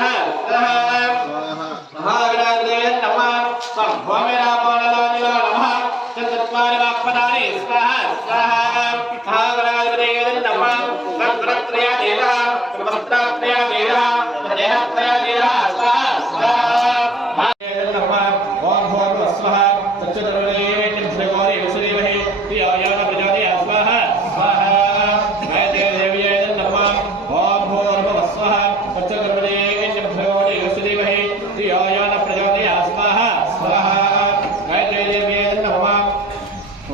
स्वाहा स्वाहा महागणाधिपतये नमः संभवमेनामो नमः नमः चतुर्वार वाक्पदानि स्वाहा स्वाहा महागणाधिपतये नमः वक्रत्रया देवः वस्त्रत्रया देवः देहत्रया देवः स्वाहा स्वाहा नमः ओम भूर्भुवः स्वः तच्चतुर्वरेण्यं भृगोरि वसुदेवहि धियो यो न प्रचोदयात् स्वाहा स्वाहा गायत्री देव्यै नमः ओम भूर्भुवः स्वः तच्चतुर्वरेण्यं भृगोरि वसुदेवहि धियो यो न प्रचोदयात् स्वाहा स्वाहा गायत्री देव्यै नमः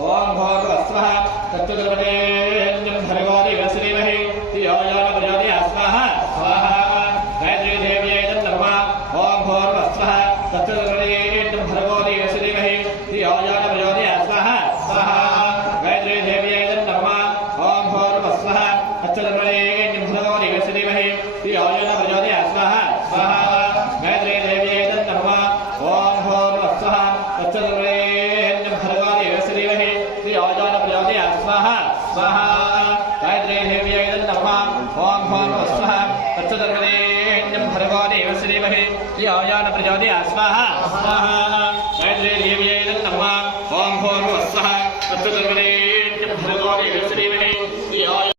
ओम भूर्भुवः स्वः तच्चतुर्वरेण्यं भृगोरि वसुदेवहि धियो यो न प्रचोदयात् स्वाहा स्वाहा गायत्री देव्यै नमः ओम भूर्भुवः स्वः तच्चतुर्वरेण्यं भृगोरि वसुदेवहि धियो यो न प्रचोदयात् स्वाहा स्वाहा गायत्री देव्यै नमः ओम भूर्भुवः स्वः तच्चतुर्वरेण्यं भृगोरि वसुदेवहि धियो यो न प्रचोदयात् स्वाहा स्वाहा गायत्री देव्यै नमः ओम भूर्भुवः स्वः तच्चतुर्वरेण्यं भृगोरि वसुदेवहि धियो यो न प्रचोदयात् स्वाहा स्वाहा गायत्री देव्यै नमः ओम भूर्भुवः स्वः तच्चतुर्वरेण्यं भृगोरि वसुदेवहि धियो यो न प्रचोदयात् स्वाहा स्वाहा गायत्री देव्यै